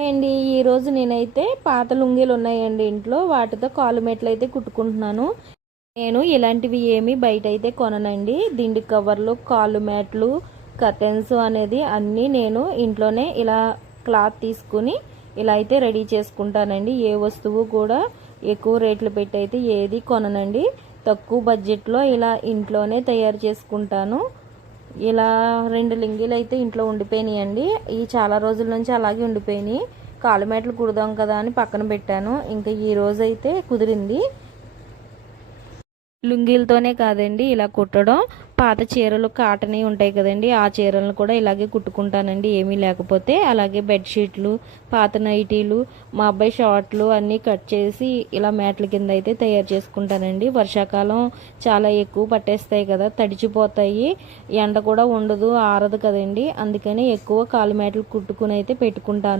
Hi అండి. ఈరోజు నేనైతే పాత లుంగీలు ఉన్నాయండి ఇంట్లో, వాటితో కాలు మెట్లు అయితే కుట్టుకుంటున్నాను. నేను ఇలాంటివి ఏమీ బయట అయితే కొననండి. దిండి కవర్లు, కాలు మ్యాట్లు, కర్టెన్స్ అనేది అన్నీ నేను ఇంట్లోనే ఇలా క్లాత్ తీసుకుని ఇలా అయితే రెడీ చేసుకుంటానండి. ఏ వస్తువు కూడా ఎక్కువ రేట్లు పెట్టి అయితే ఏది కొననండి. తక్కువ బడ్జెట్లో ఇలా ఇంట్లోనే తయారు చేసుకుంటాను. ఇలా 2 లింగీలు అయితే ఇంట్లో ఉండిపోయినాయండి. ఇవి చాలా రోజుల నుంచి అలాగే ఉండిపోయినాయి. కాలు మేటలు కుడదాం కదా అని పక్కన పెట్టాను. ఇంకా ఈ రోజు అయితే కుదిరింది. లుంగీలతోనే కాదండి ఇలా కుట్టడం, పాత చీరలు కాటనీ ఉంటాయి కదండి, ఆ చీరలను కూడా ఇలాగే కుట్టుకుంటానండి ఏమీ లేకపోతే. అలాగే బెడ్షీట్లు, పాత నైటీలు, మా అబ్బాయి షార్ట్లు అన్నీ కట్ చేసి ఇలా మేట్ల కింద అయితే తయారు చేసుకుంటానండి. వర్షాకాలం చాలా ఎక్కువ పట్టేస్తాయి కదా, తడిచిపోతాయి, ఎండ కూడా ఉండదు, ఆరదు కదండి, అందుకని ఎక్కువ కాలు మేటలు కుట్టుకుని అయితే పెట్టుకుంటాను.